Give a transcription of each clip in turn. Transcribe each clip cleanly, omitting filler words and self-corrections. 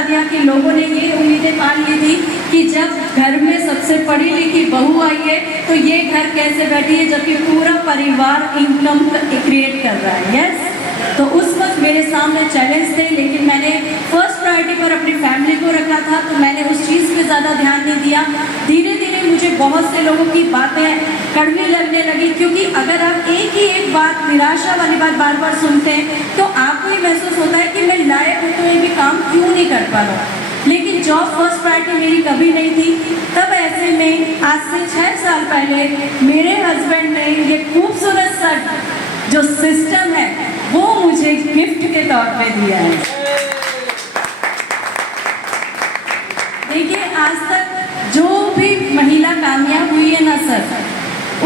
बता दिया कि लोगों ने ये उम्मीदें पाल ली थी कि जब घर में सबसे पढ़ी लिखी बहू आई है तो ये घर कैसे बैठी है, जबकि पूरा परिवार इनकम क्रिएट कर रहा है। यस, तो उस वक्त मेरे सामने चैलेंज थे, लेकिन मैंने फर्स्ट प्रायोरिटी पर अपनी फैमिली को रखा था, तो मैंने उस चीज़ पे ज़्यादा ध्यान नहीं दिया। धीरे धीरे मुझे बहुत से लोगों की बातें कड़वी लगने लगी, क्योंकि अगर आप एक ही एक बात, निराशा वाली बात बार बार सुनते हैं तो आपको ही महसूस होता है कि मैं लायक हूँ तो ये भी काम क्यों नहीं कर पा रहा हूँ। लेकिन जॉब फर्स्ट प्रायोरिटी मेरी कभी नहीं थी। तब ऐसे में आज से 6 साल पहले मेरे हस्बैंड ने ये खूबसूरत सा जो सिस्टम है वो मुझे गिफ्ट के तौर पे दिया है। देखिए, आज तक जो भी महिला कामयाब हुई है ना सर,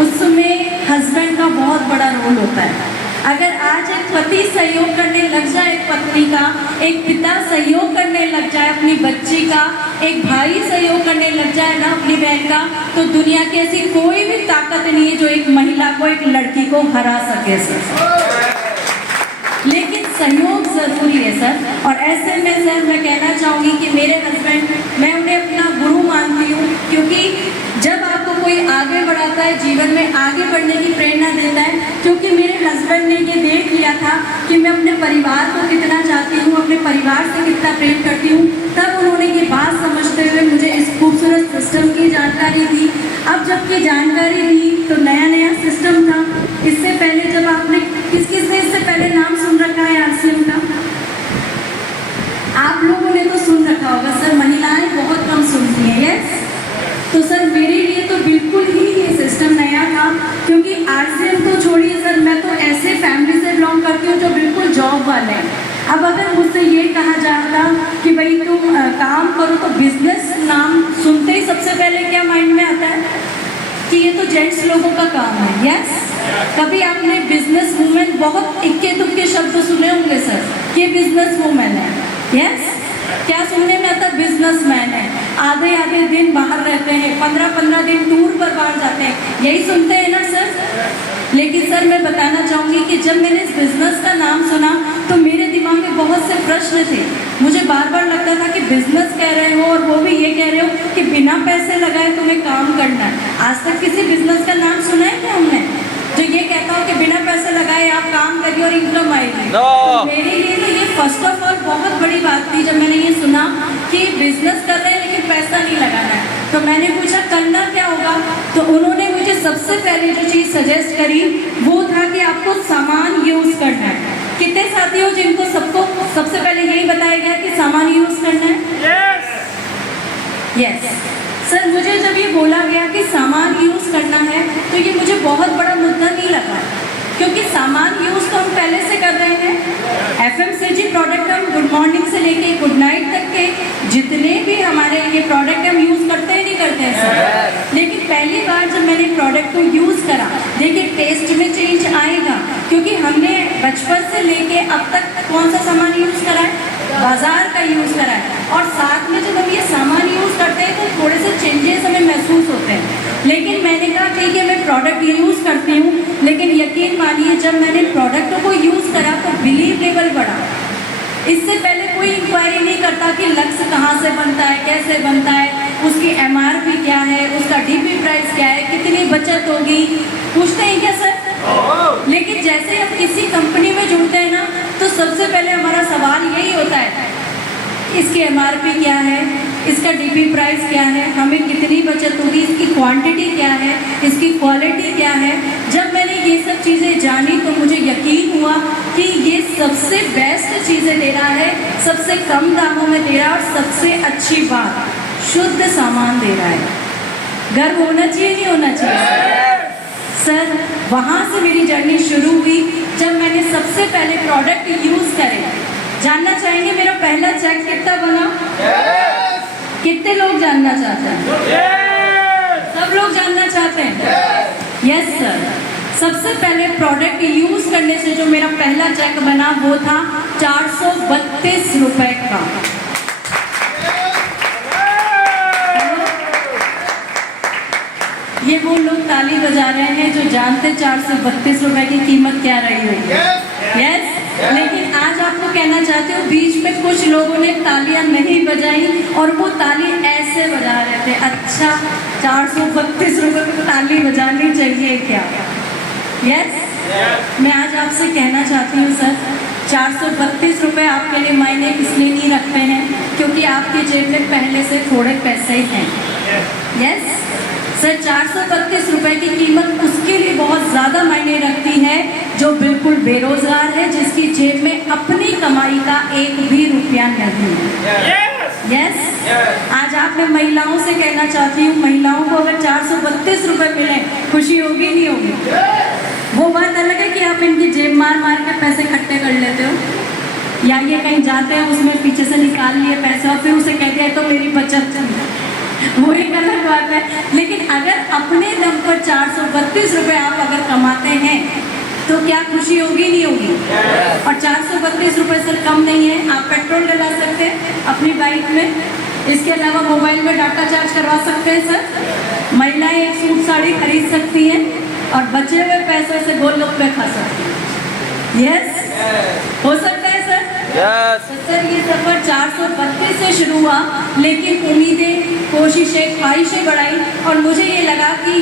उसमें हस्बैंड का बहुत बड़ा रोल होता है। अगर आज एक पति सहयोग करने लग जाए एक पत्नी का, एक पिता सहयोग करने लग जाए अपनी बच्ची का, एक भाई सहयोग करने लग जाए ना अपनी बहन का, तो दुनिया की ऐसी कोई भी ताकत नहीं है जो एक महिला को, एक लड़की को हरा सके सर। लेकिन सहयोग ज़रूरी है सर। और ऐसे में सर मैं कहना चाहूँगी कि मेरे हस्बैंड, मैं उन्हें अपना गुरु मानती हूँ, क्योंकि जब आपको कोई आगे बढ़ाता है, जीवन में आगे बढ़ने की प्रेरणा देता है, क्योंकि मेरे हस्बैंड ने ये देख लिया था कि मैं अपने परिवार को कितना चाहती हूँ, अपने परिवार से कितना प्रेम करती हूँ, तब उन्होंने ये बात समझते हुए मुझे इस खूबसूरत सिस्टम की जानकारी दी। अब जबकि जानकारी दी तो नया नया सिस्टम था। इससे पहले जब आपने किस ने इससे पहले नाम सुन रखा है आरसीएम का? आप लोगों ने तो सुन रखा होगा सर, महिलाएं बहुत कम सुनती हैं। यस, तो सर मेरे लिए तो बिल्कुल ही ये सिस्टम नया था, क्योंकि आरसीएम तो छोड़िए सर, मैं तो ऐसे फैमिली से बिलोंग करती हूँ जो बिल्कुल जॉब वाले हैं। अब अगर मुझसे ये कहा जाता कि भाई तुम काम करो, तो बिजनेस नाम सुनते ही सबसे पहले क्या माइंड में आता है कि ये तो जेंट्स लोगों का काम है। यस, कभी आपने बिजनेस वूमेन बहुत इक्के दुक्के शब्द सुने होंगे सर, ये बिजनेस वूमेन है। यस, क्या सुनने में आता? बिजनेसमैन है, आधे आधे दिन बाहर रहते हैं, 15-15 दिन टूर पर बाहर जाते हैं, यही सुनते हैं ना सर। लेकिन सर मैं बताना चाहूँगी कि जब मैंने इस बिजनेस का नाम सुना तो मेरे दिमाग में बहुत से प्रश्न थे। मुझे बार बार लगता था कि बिजनेस कह रहे हो और वो भी ये कह रहे हो कि बिना पैसे लगाए तुम्हें काम करना है। आज तक किसी बिजनेस का नाम सुना है क्या हमने जो ये कहता हो कि बिना पैसे लगाए आप काम करिए और इनकम आएगी? तो मेरे लिए तो ये फर्स्ट ऑफ ऑल बहुत बड़ी बात थी जब मैंने ये सुना कि बिजनेस कर रहे हैं लेकिन पैसा नहीं लगाना है। तो मैंने पूछा करना क्या होगा, तो उन्होंने मुझे सबसे पहले जो चीज़ सजेस्ट करी वो था कि आपको सामान यूज़ करना है। कितने साथी हो जिनको सबको सबसे पहले यही बताया गया कि सामान यूज़ करना है? यस सर, मुझे जब ये बोला गया कि सामान यूज़ करना है तो ये मुझे बहुत बड़ा मुद्दा नहीं लगा, क्योंकि सामान यूज़ तो हम पहले से कर रहे हैं। FMCG प्रोडक्ट हम गुड मॉर्निंग से लेके गुड नाइट तक के जितने भी हमारे ये प्रोडक्ट हम यूज़ करते ही नहीं करते हैं सर। लेकिन पहली बार जब मैंने प्रोडक्ट को यूज़ करा, देखिए टेस्ट में चेंज आएगा, क्योंकि हमने बचपन से लेके अब तक कौन सा सामान यूज़ करा है? बाजार का यूज़ करा है। और साथ में जब हम ये सामान यूज़ करते हैं तो थोड़े से चेंजेस हमें महसूस होते हैं। लेकिन मैंने कहा ठीक है मैं प्रोडक्ट यूज़ करती हूँ, लेकिन यकीन मानिए जब मैंने प्रोडक्ट को यूज़ करा तो बिलीव लेवल बढ़ा। इससे पहले कोई इंक्वायरी नहीं करता कि लक्ष्य कहाँ से बनता है, कैसे बनता है, उसकी MRP क्या है, उसका DP प्राइस क्या है, कितनी बचत होगी, पूछते हैं क्या सर? लेकिन जैसे हम किसी कंपनी में जुड़ते हैं ना तो सबसे पहले हमारा सवाल यही होता है, इसकी MRP क्या है, इसका DP प्राइस क्या है, हमें कितनी बचत होगी, इसकी क्वांटिटी क्या है, इसकी क्वालिटी क्या है। जब मैंने ये सब चीज़ें जानी तो मुझे यकीन हुआ कि ये सबसे बेस्ट चीज़ें दे रहा है, सबसे कम दामों में दे रहा है, और सबसे अच्छी बात शुद्ध सामान दे रहा है। गर्व होना चाहिए नहीं होना चाहिए सर? वहाँ से मेरी जर्नी शुरू हुई जब मैंने सबसे पहले प्रोडक्ट यूज़ करे। जानना चाहेंगे मेरा पहला चेक कितना बना? कितने लोग जानना चाहते हैं? सब लोग जानना चाहते हैं? Yes sir. सबसे पहले प्रोडक्ट यूज़ करने से जो मेरा पहला चेक बना वो था 432 रुपए का। ये वो लोग ताली बजा रहे हैं जो जानते 432 रुपए की कीमत क्या रही होगी। यस, लेकिन आज आपको कहना चाहती हूँ, बीच में कुछ लोगों ने तालियां नहीं बजाई और वो ताली ऐसे बजा रहे थे। अच्छा, 432 रुपये की ताली बजानी चाहिए क्या? यस, मैं आज आपसे कहना चाहती हूँ सर, 432 रुपये आपके लिए मायने इसलिए नहीं रखते हैं क्योंकि आपकी जेब में पहले से थोड़े पैसे हैं। यस सर, 432 रुपये की कीमत उसके लिए बहुत ज़्यादा मायने रखती है जो बिल्कुल बेरोजगार है, जिसकी जेब में अपनी कमाई का एक भी रुपया नहीं है। यस, आज आप मैं महिलाओं से कहना चाहती हूँ, महिलाओं को अगर 432 रुपये मिले, खुशी होगी नहीं होगी? वो बात अलग है कि आप इनकी जेब मार मार के पैसे इकट्ठे कर लेते हो, या ये कहीं जाते हैं उसमें पीछे से निकाल लिए पैसे और फिर उसे कहते हैं तो मेरी बचत, वो एक अलग बात है। लेकिन अगर अपने दम पर 432 रुपये आप अगर कमाते हैं तो क्या खुशी होगी नहीं होगी? और 432 रुपये सर कम नहीं है, आप पेट्रोल डला सकते हैं अपनी बाइक में, इसके अलावा मोबाइल में डाटा चार्ज करवा सकते हैं सर, महिलाएं एक सूट साड़ी खरीद सकती हैं और बचे हुए पैसों से गोलगप्पे खा सकती हैं। यस, हो सकता है सर? तो सर ये सफर 432 से शुरू हुआ, लेकिन उम्मीदें, कोशिशें, ख्वाहिशें बढ़ाई और मुझे ये लगा कि ये